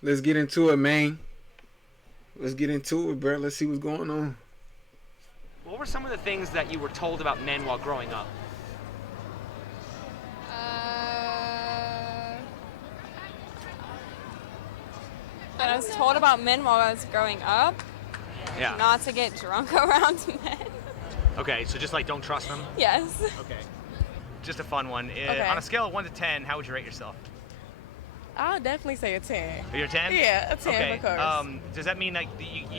Let's get into it, man. Let's get into it, bro. Let's see what's going on. What were some of the things that you were told about men while growing up? That I was told about men while I was growing up. Yeah. Not to get drunk around men. Okay, so just like don't trust them? Yes. Okay. Just a fun one. Okay. On a scale of 1 to 10, how would you rate yourself? I'll definitely say a 10. You're a 10? Yeah, a 10 okay. of course. Does that mean like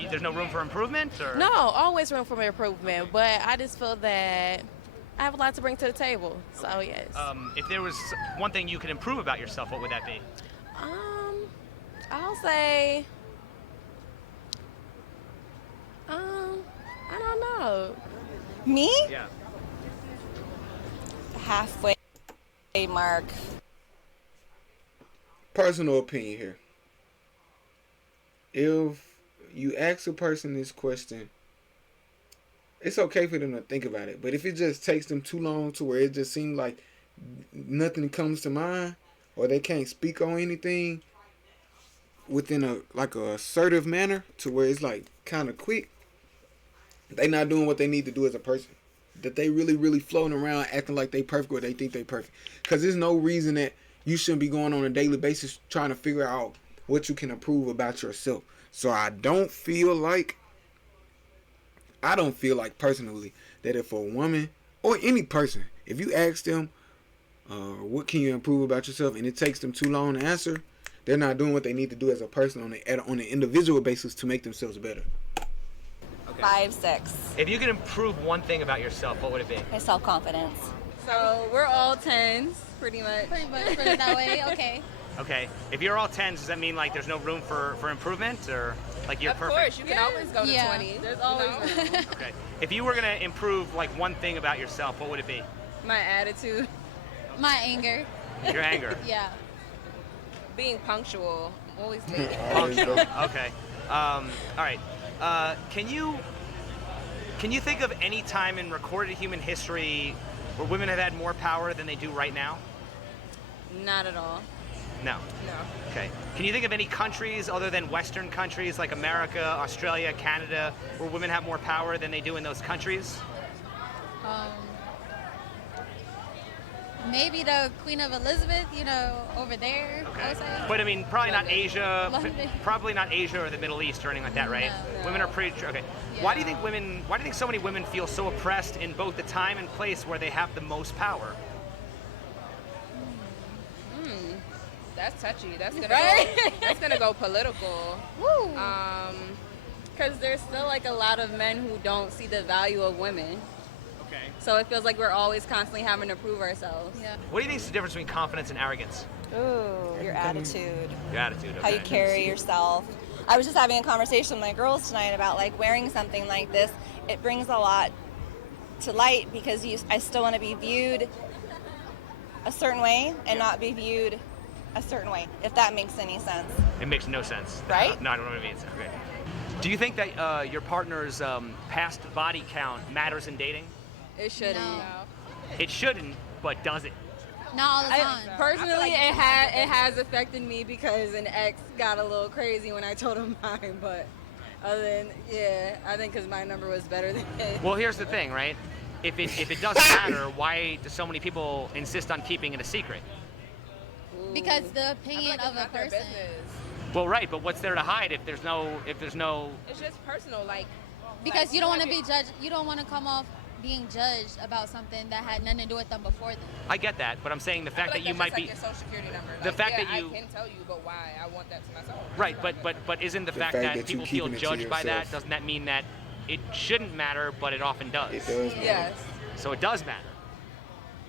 there's no room for improvement? Or? No, always room for improvement, but I just feel that I have a lot to bring to the table. So yes. If there was one thing you could improve about yourself, what would that be? I'll say, I don't know. Me? Yeah. Halfway mark. Personal opinion here. If you ask a person this question, it's okay for them to think about it. But if it just takes them too long to where it just seems like nothing comes to mind, or they can't speak on anything within a assertive manner to where it's like kind of quick, they not doing what they need to do as a person. That they really floating around acting like they perfect or they think they perfect. Because there's no reason that you shouldn't be going on a daily basis trying to figure out what you can improve about yourself. So I don't feel like personally that if a woman or any person, if you ask them what can you improve about yourself and it takes them too long to answer, they're not doing what they need to do as a person on an individual basis to make themselves better. Okay. 5, 6. If you could improve one thing about yourself, what would it be? My self-confidence. So we're all 10s, pretty much. Pretty much put it that way. Okay. Okay. If you're all 10s, does that mean like there's no room for improvement, or like you're perfect? Of course, you can always go to Yeah. 20. There's always room. Okay. If you were gonna improve like one thing about yourself, what would it be? My attitude. My anger. Your anger. Yeah. Being punctual. I'm always late. Punctual. Okay. All right. Can you think of any time in recorded human history where women have had more power than they do right now? Not at all. No. No. Okay. Can you think of any countries other than Western countries like America, Australia, Canada, where women have more power than they do in those countries? Maybe the Queen of Elizabeth, over there. Okay. I would say. But I mean, probably not Asia. London. Probably not Asia or the Middle East or anything like that, right? No. Women are pretty. Okay. Yeah. Why do you think so many women feel so oppressed in both the time and place where they have the most power? That's touchy. That's gonna Right? go. That's gonna go political. Woo. Because there's still like a lot of men who don't see the value of women. Okay. So it feels like we're always constantly having to prove ourselves. Yeah. What do you think is the difference between confidence and arrogance? Ooh, your attitude. Your attitude. Okay. How you carry yourself. I was just having a conversation with my girls tonight about like wearing something like this. It brings a lot to light because I still want to be viewed a certain way and not be viewed a certain way, if that makes any sense. It makes no sense. Right? No, I don't know what it means. Okay. Do you think that your partner's past body count matters in dating? It shouldn't. No. It shouldn't, but does it? Not all the time. Personally, it has affected me because an ex got a little crazy when I told him mine. But other than I think because my number was better than his. Well, here's the thing, right? If it doesn't matter, why do so many people insist on keeping it a secret? Because the opinion of a Not their person. business. Well, right, but what's there to hide if there's no? It's just personal, like. Because you don't want to be judged. You don't want to come off being judged about something that had nothing to do with them before then. I get that, but I'm saying the fact that you might be Your social security number. the Like, fact yeah, that you I can tell you, but why? I want that to myself. right, but isn't the fact that you people feel keeping it to judged by that, yourself. doesn't that mean that it shouldn't matter, but it often does? It does matter. Yes. So it does matter.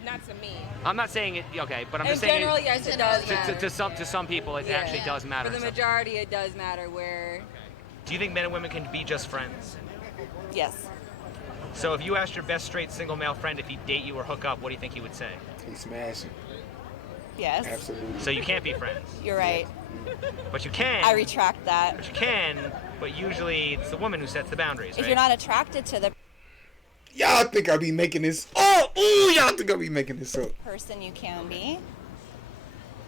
Not to me. I'm not saying it. Okay, but I'm In just saying general, yes, it does matter. to some people it Yeah. actually does matter. For the majority, it does matter. Where Do you think men and women can be just friends? Yes. So if you asked your best straight single male friend if he'd date you or hook up, what do you think he would say? He's smashing. Yes. Absolutely. So you can't be friends, You're right. but you can. I retract that. But you can, but usually it's the woman who sets the boundaries, If right? you're not attracted to the Y'all think I be making this? Oh, y'all think I be making this up? person, you can be.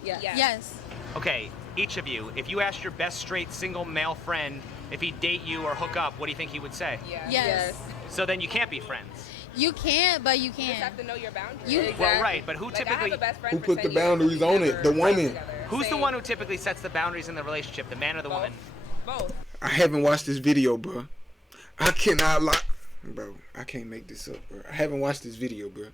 yes. Yes. Okay, each of you, if you asked your best straight single male friend if he'd date you or hook up, what do you think he would say? Yeah. Yes. So then you can't be friends. You can't, but you You just can. have to know your boundaries. You- Well, right, but who Like, I typically have a best friend Who for put 10 the years. boundaries We on it? never The got woman. together. who's the Same. one who typically sets the boundaries in the relationship, the man or the Both. woman? Both. I haven't watched this video, bro. I cannot lie. Bro, I can't make this up, bro. I haven't watched this video, bro.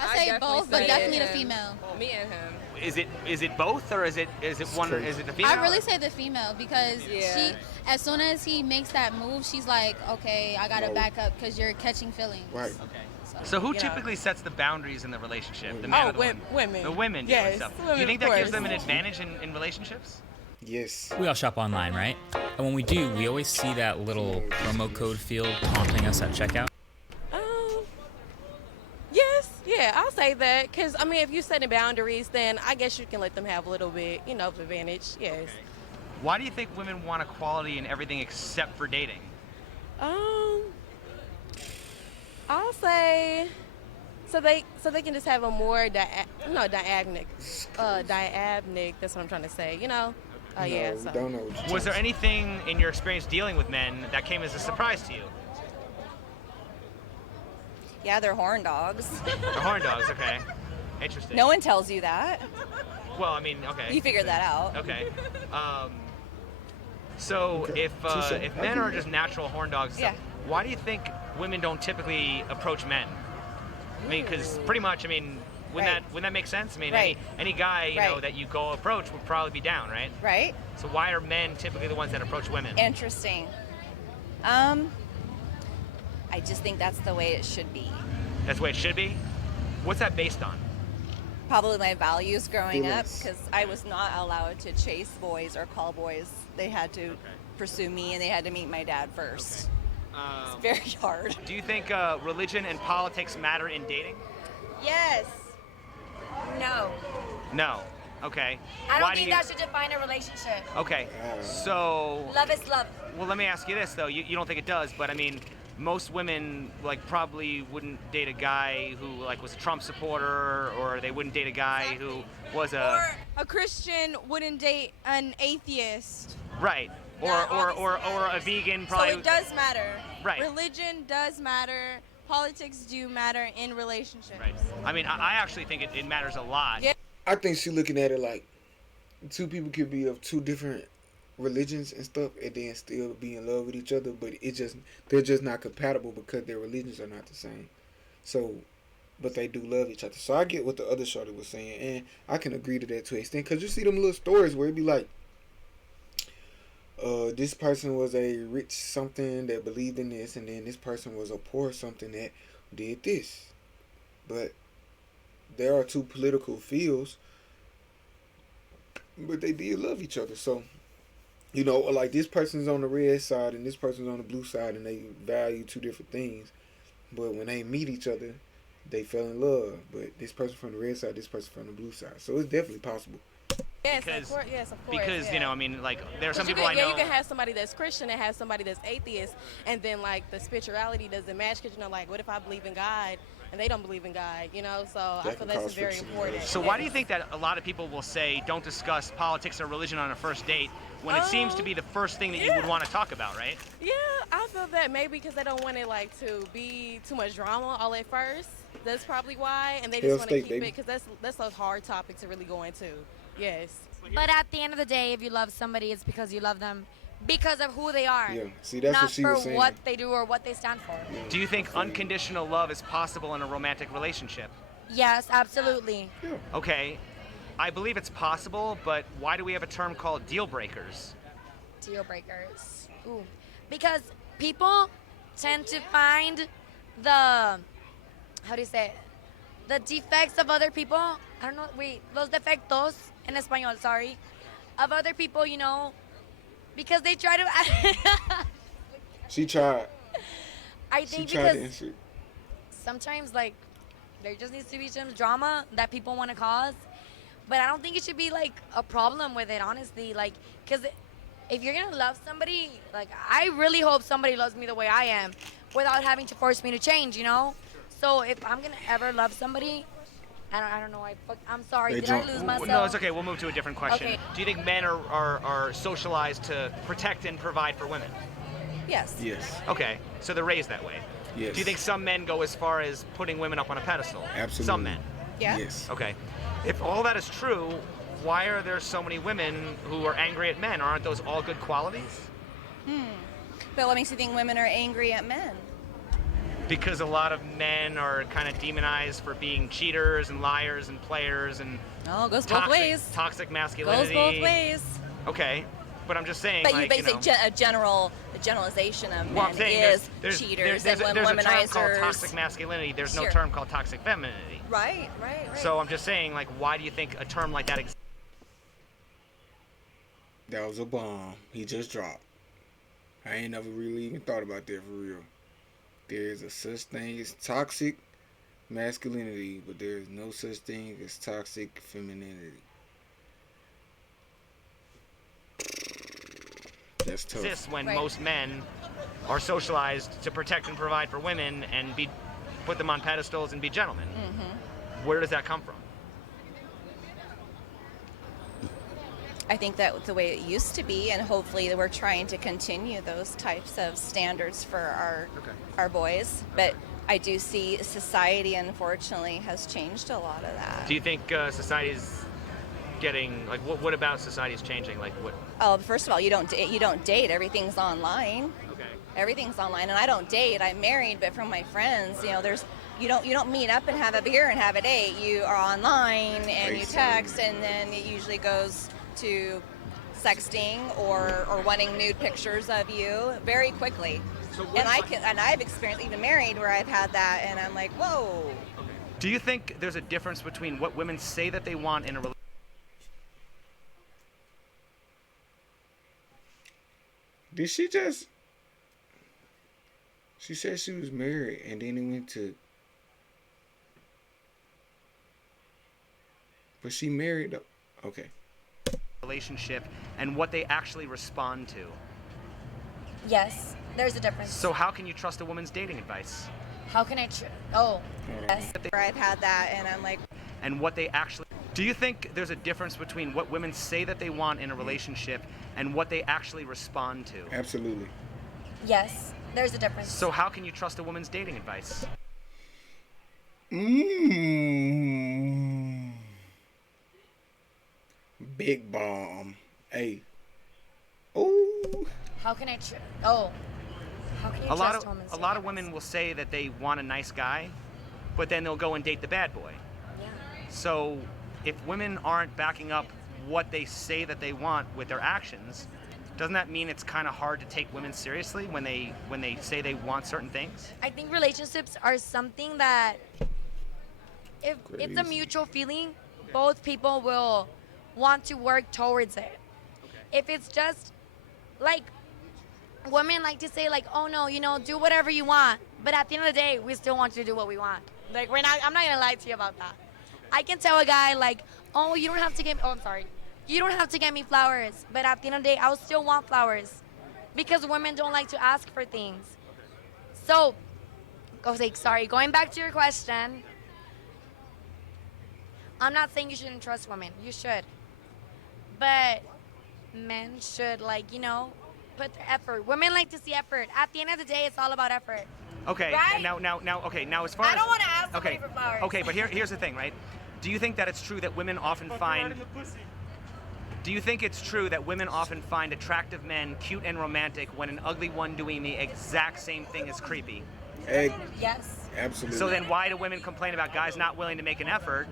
I say definitely both, but say definitely the him. female. Me and him. Is it both or is it one or is it the female? I really say the female because Yeah. she, as soon as he makes that move, she's like, okay, I gotta No. back up because you're catching feelings. Right. Okay. So who Yeah. typically sets the boundaries in the relationship? The man Oh, or the woman? women. The women do Yes, and stuff. women, Do you think of that gives course. them an advantage in relationships? Yes. We all shop online, right? And when we do, we always see that little promo code field prompting us at checkout. Yes, yeah, I'll say that. Because, I mean, if you're setting boundaries, then I guess you can let them have a little bit, of advantage. Yes. Why do you think women want equality in everything except for dating? I'll say so they can just have a more diagnic. That's what I'm trying to say. No, Yeah. we So. don't know what you're Was there anything in your experience dealing with men that came as a surprise to you? Yeah, they're horn dogs. The horn dogs, okay. Interesting. No one tells you that. Well, I mean, okay. You figured that out. Okay. So Okay. if men are just natural horn dogs, Yeah. why do you think women don't typically approach men? I mean, because pretty much, I mean, wouldn't that make sense? I mean, Right. any guy you know Right. that you go approach would probably be down, right? Right? So why are men typically the ones that approach women? Interesting. I just think that's the way it should be. That's the way it should be. What's that based on? Probably my values growing up, Feelings. because I was not allowed to chase boys or call boys. They had to pursue me, and they had to meet my dad first. It's very hard. Do you think religion and politics matter in dating? Yes. No. No. Okay. I Why don't do think you? that should define a relationship. Okay. So. Love is love. Well, let me ask you this though. You don't think it does, but I mean, most women like probably wouldn't date a guy who like was a Trump supporter, or they wouldn't date a guy who was a A Christian wouldn't date an atheist. right, or a vegan So probably. it does matter. Right. Religion does matter. Politics do matter in relationships. Right. I mean, I actually think it matters a lot. Yeah. I think she's looking at it like two people could be of two different religions and stuff and then still be in love with each other, but they're just not compatible because their religions are not the same. So, but they do love each other. So I get what the other shorty was saying, and I can agree to that to an extent, because you see them little stories where it be like, this person was a rich something that believed in this, and then this person was a poor something that did this. But there are two political fields, but they did love each other. So, like this person's on the red side and this person's on the blue side, and they value two different things. But when they meet each other, they fell in love. But this person from the red side, this person from the blue side. So it's definitely possible. Yes, Because- of course. Yes, of course. Because yeah. I mean, like there are some You people I can, know. you can have somebody that's Christian and have somebody that's atheist, and then like the spirituality doesn't match because like what if I believe in God and they don't believe in God, So I That feel can that's cause very friction. important. So why do you think that a lot of people will say don't discuss politics or religion on a first date when it seems to be the first thing that you would want to talk about, right? Yeah, I feel that maybe because they don't want it like to be too much drama all at first. That's probably why, and they Hell just want to state, keep baby. it because that's a hard topic to really go into. Yes. But at the end of the day, if you love somebody, it's because you love them because of who they are. Yeah. See, that's not what she for was saying. what they do or what they stand for. Do you think unconditional love is possible in a romantic relationship? Yes, absolutely. Okay, I believe it's possible, but why do we have a term called deal breakers? Deal breakers. Ooh. Because people tend to find the, how do you say it? The defects of other people. I don't know. Wait, los defectos en español, sorry. Of other people, because they try to. She tried. I She think tried to because answer it. sometimes like there just needs to be some drama that people want to cause, but I don't think it should be like a problem with it, honestly. Like, because if you're gonna love somebody, like I really hope somebody loves me the way I am, without having to force me to change. So if I'm gonna ever love somebody, I don't know why. I'm sorry. They Did I drunk. lose myself? No, it's okay. We'll move to a different question. Okay. Do you think men are socialized to protect and provide for women? Yes. Yes. Okay, so they're raised that way. Yes. Do you think some men go as far as putting women up on a pedestal? Absolutely. Some men. Yeah. Yes. Okay. If all that is true, why are there so many women who are angry at men? Aren't those all good qualities? But what makes you think women are angry at men? Because a lot of men are kind of demonized for being cheaters and liars and players and Oh, it goes both ways. toxic Goes masculinity. both ways. Okay, but I'm just saying. But like, you basically a generalization of well, men I'm saying is there's cheaters there's and a term womanizers. called toxic masculinity. There's no Sure. term called toxic femininity. Right. So I'm just saying, like, why do you think a term like that exists? That was a bomb. He just dropped. I ain't never really even thought about that for real. There's a such thing as toxic masculinity, but there's no such thing as toxic femininity. That's tough. Exists when Right. most men are socialized to protect and provide for women and put them on pedestals and be gentlemen. Where does that come from? I think that's the way it used to be, and hopefully we're trying to continue those types of standards for our boys. But I do see society, unfortunately, has changed a lot of that. Do you think society's getting like what about society's changing? Like what? Oh, first of all, you don't date. Everything's online. Okay. Everything's online, and I don't date. I'm married, but from my friends, you don't meet up and have a beer and have a date. You are online and you text, and then it usually goes to sexting or wanting nude pictures of you very quickly. So And I've experienced, even married, where I've had that, and I'm like, whoa. Do you think there's a difference between what women say that they want in a relationship? Did she just? She said she was married, and then it went to. But she married. Okay. Relationship and what they actually respond to. Yes, there's a difference. So how can you trust a woman's dating advice? How can I? Oh, yes. Where I've had that, and I'm like, And what they actually. Do you think there's a difference between what women say that they want in a relationship and what they actually respond to? Absolutely. Yes, there's a difference. So how can you trust a woman's dating advice? Big bomb. Hey. Oh. How can I? How can you A lot trust women's of dating women advice? will say that they want a nice guy, but then they'll go and date the bad boy. Yeah. So if women aren't backing up what they say that they want with their actions, doesn't that mean it's kind of hard to take women seriously when they say they want certain things? I think relationships are something that if it's a Crazy. mutual feeling, both people will want to work towards it. If it's just like women like to say like, oh no, do whatever you want, but at the end of the day, we still want you to do what we want. Like I'm not gonna lie to you about that. I can tell a guy like, oh, you don't have to get me, you don't have to get me flowers, but at the end of the day, I'll still want flowers because women don't like to ask for things. So, going back to your question, I'm not saying you shouldn't trust women. You should. But men should, put their effort. Women like to see effort. At the end of the day, it's all about effort. Okay. Right? Now as far as I don't want to ask somebody for flowers. Okay, but here's the thing, right? Do you think that it's true that women often find Do you think it's true that women often find attractive men cute and romantic when an ugly one doing the exact same thing is creepy? Hey. Yes. Absolutely. So then why do women complain about guys not willing to make an effort?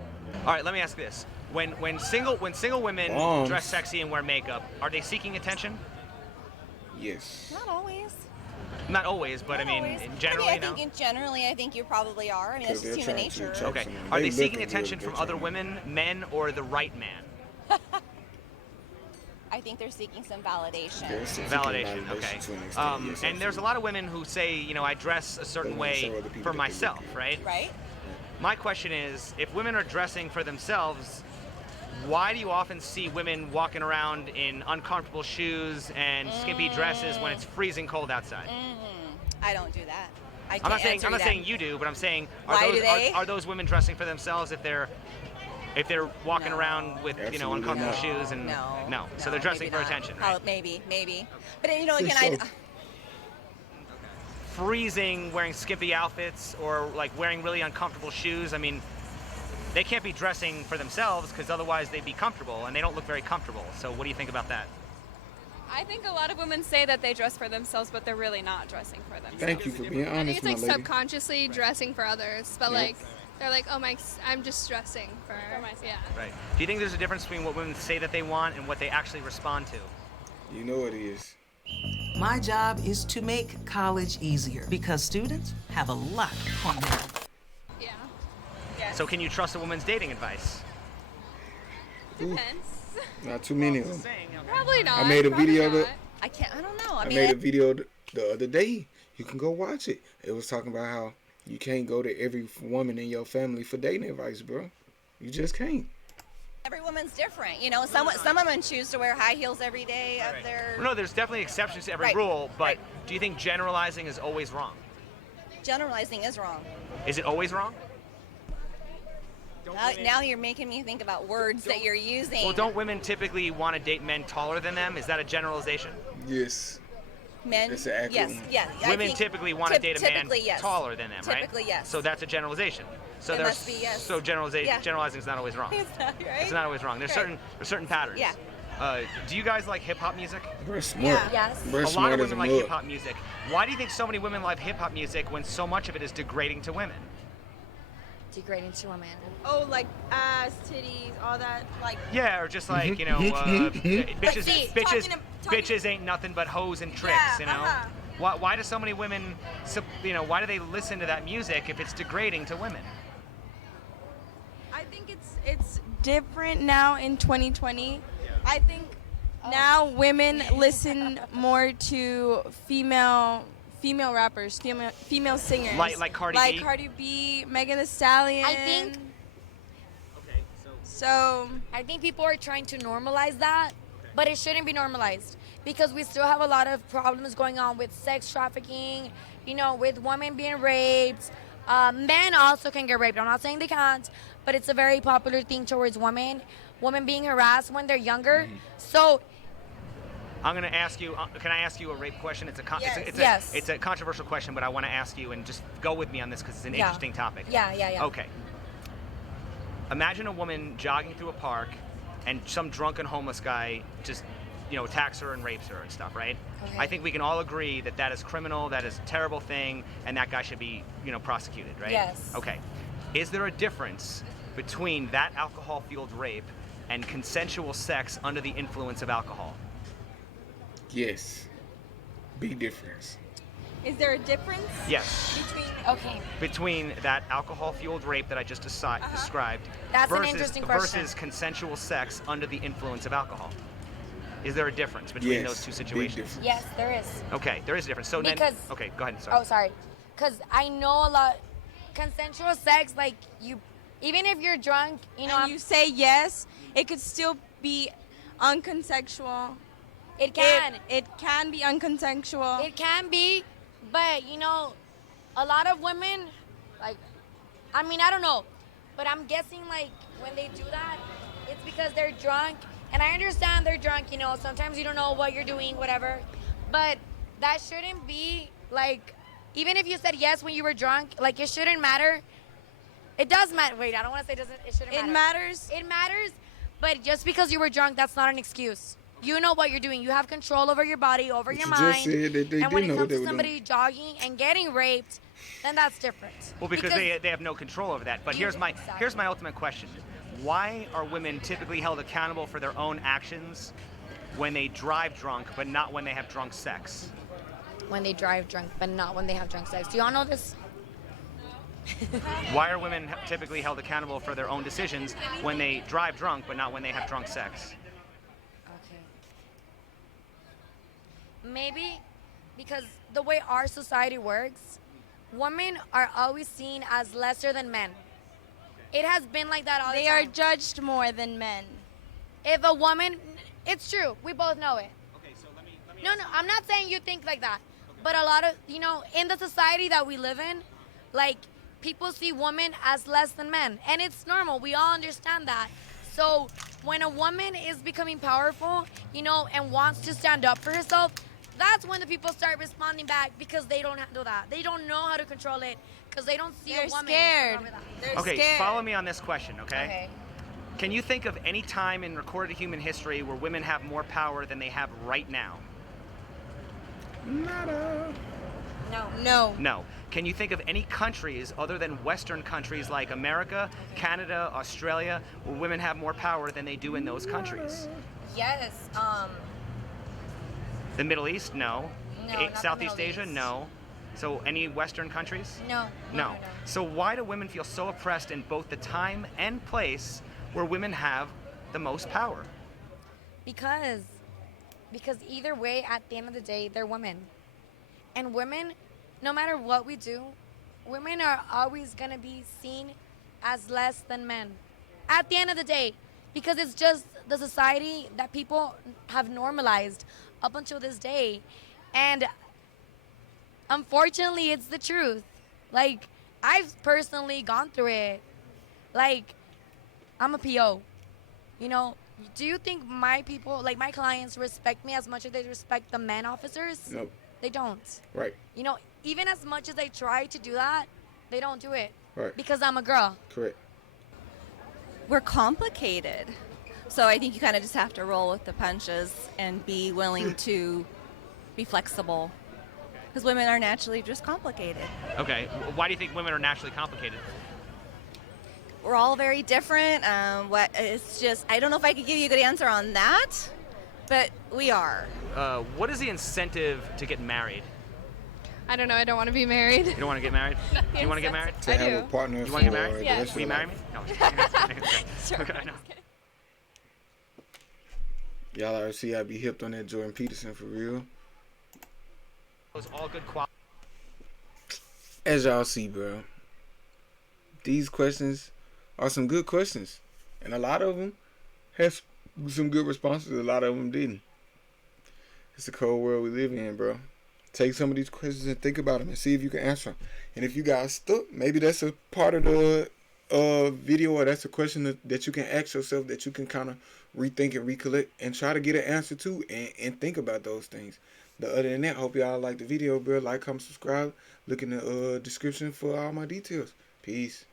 All right, let me ask this. When single women Bombs. dress sexy and wear makeup, are they seeking attention? Yes. not always. Not always, but I Not mean, always. generally, I think generally, I think you probably are. I mean, that's just human nature. Okay. They Are they seeking looking attention good, from they're other trying. women, men, or the right man? I think they're seeking some validation. They're seeking Validation. validation Okay. to an extent, yes, And there's a absolutely. lot of women who say, I dress a certain They wanna way show other people for that they myself, look good. right? Right? My question is, if women are dressing for themselves, why do you often see women walking around in uncomfortable shoes and skimpy dresses when it's freezing cold outside? I don't do that. I I'm can't not saying answer I'm not that. saying you do, but I'm saying Why do they? are those women dressing for themselves if they're If they're walking around with, Absolutely uncomfortable not. shoes and No. so they're dressing maybe for not. attention, How- right? Maybe. But again, So- Freezing, wearing skimpy outfits, or like wearing really uncomfortable shoes. I mean, they can't be dressing for themselves because otherwise they'd be comfortable, and they don't look very comfortable. So what do you think about that? I think a lot of women say that they dress for themselves, but they're really not dressing for themselves. Thank you for being I think honest, it's my like lady. subconsciously dressing for others, but Yep. like they're like, oh I'm just dressing for myself. Yeah. Right. Do you think there's a difference between what women say that they want and what they actually respond to? You know it is. My job is to make college easier because students have a lot on them. Yeah. So can you trust a woman's dating advice? Ooh, Depends. not too many of them. Probably not. I made a probably video not. I don't know. I made a video the other day. You can go watch it. It was talking about how you can't go to every woman in your family for dating advice, bro. You just can't. Every woman's different. Some women choose to wear high heels every day of their. No, there's definitely exceptions to every Right. rule, but Right. do you think generalizing is always wrong? Generalizing is wrong. Is it always wrong? Now you're making me think about words that you're using. Well, don't women typically want to date men taller than them? Is that a generalization? Yes. Men? It's an accurate Yes, one. yeah. I Women think typically want to date a man typically, yes. taller than them, right? Typically, yes. So that's a generalization. So It there's must be, yes. so Yeah. generalizing is not always wrong. It's not, right? It's not always wrong. There's Right. certain patterns. Yeah. Do you guys like hip hop music? We're smart. Yes. We're A lot smart of as a women like mug. hip hop music. Why do you think so many women like hip hop music when so much of it is degrading to women? Degrading to women. Oh, like ass, titties, all that. Like, Yeah, or just like, bitches, see, bitches, talking- bitches ain't nothing but hoes and tricks, Yeah, Why do so many women, why do they listen to that music if it's degrading to women? I think it's different now in 2020. I think now women listen more to female rappers, female singers. Like Cardi B? Like Cardi B, Megan Thee Stallion. I think Okay, so. I think people are trying to normalize that, but it shouldn't be normalized because we still have a lot of problems going on with sex trafficking, with women being raped. Men also can get raped. I'm not saying they can't, but it's a very popular thing towards women being harassed when they're younger. So I'm gonna ask you. Can I ask you a rape question? Yes. It's a controversial question, but I want to ask you and just go with me on this because it's an Yeah. interesting topic. yeah. Okay. Imagine a woman jogging through a park, and some drunken homeless guy just, attacks her and rapes her and stuff, right? Okay. I think we can all agree that that is criminal, that is a terrible thing, and that guy should be, prosecuted, right? Yes. Okay. Is there a difference between that alcohol-fueled rape and consensual sex under the influence of alcohol? Yes. Big difference. Is there a difference Yes. okay. Between that alcohol-fueled rape that I just described That's an versus, interesting question. versus consensual sex under the influence of alcohol. Is there a difference between Yes. those two Big situations? difference. Yes, there is. Okay, there is a difference. So Because- then, okay, go ahead. Sorry. Oh, sorry. Because I know a lot. Consensual sex, like even if you're drunk, and you say yes, it could still be unconsensual. it can. It can be unconsensual. It can be, but a lot of women, I don't know, but I'm guessing when they do that, it's because they're drunk, and I understand they're drunk. Sometimes you don't know what you're doing, whatever, but that shouldn't be even if you said yes when you were drunk, it shouldn't matter. It does matter. Wait, I don't want to say it doesn't. It shouldn't matter. It matters. It matters, but just because you were drunk, that's not an excuse. You know what you're doing. You have control over your body, over your You mind. just said that they and when did it know comes what they to were somebody doing. jogging and getting raped, then that's different. Well, because they have no control over that. But here's my ultimate question: why are women typically held accountable for their own actions when they drive drunk, but not when they have drunk sex? When they drive drunk, but not when they have drunk sex. Do y'all know this? Why are women typically held accountable for their own decisions when they drive drunk, but not when they have drunk sex? Okay. Maybe because the way our society works, women are always seen as lesser than men. It has been like that all the They time. are judged more than men. If a woman, it's true. We both know it. Okay, so let me. No, I'm not saying you think like that. But a lot of, in the society that we live in, people see women as less than men. And it's normal. We all understand that. So when a woman is becoming powerful, you know, and wants to stand up for herself, that's when the people start responding back because they don't handle that. They don't know how to control it because they don't see They're a woman. scared. They're Okay, scared. follow me on this question, okay? Can you think of any time in recorded human history where women have more power than they have right now? Nada. No. No. Can you think of any countries other than Western countries like America, Canada, Australia, where women have more power than they do in those countries? Yes. The Middle East? No. No, not the Southeast Middle Asia? East. No. So any Western countries? No. No. So why do women feel so oppressed in both the time and place where women have the most power? Because either way, at the end of the day, they're women. And women, no matter what we do, women are always going to be seen as less than men. At the end of the day, because it's just the society that people have normalized up until this day. And unfortunately, it's the truth. Like, I've personally gone through it. Like, I'm a PO. You know, do you think my people, like my clients, respect me as much as they respect the men officers? Nope. They don't. Right. You know, even as much as I try to do that, they don't do it. Right. Because I'm a girl. Correct. We're complicated. So I think you kind of just have to roll with the punches and be willing to be flexible. Because women are naturally just complicated. Okay. Why do you think women are naturally complicated? We're all very different. It's just, I don't know if I could give you a good answer on that, but we are. What is the incentive to get married? I don't know. I don't want to be married. You don't want to get married? Do you want to get married? To have a partner. You want to get for married? the Yeah. rest of Will you your marry life. me? No. Okay, no. Y'all already see I be hipped on that Jordan Peterson for real. Those all good qualities. As y'all see, bro, these questions are some good questions. And a lot of them has some good responses. A lot of them didn't. It's the cold world we live in, bro. Take some of these questions and think about them and see if you can answer them. And if you got stuck, maybe that's a part of the video, or that's a question that you can ask yourself, that you can kind of rethink and recollect and try to get an answer to, and think about those things. But other than that, hope y'all like the video, bro. Like, comment, subscribe. Look in the description for all my details. Peace.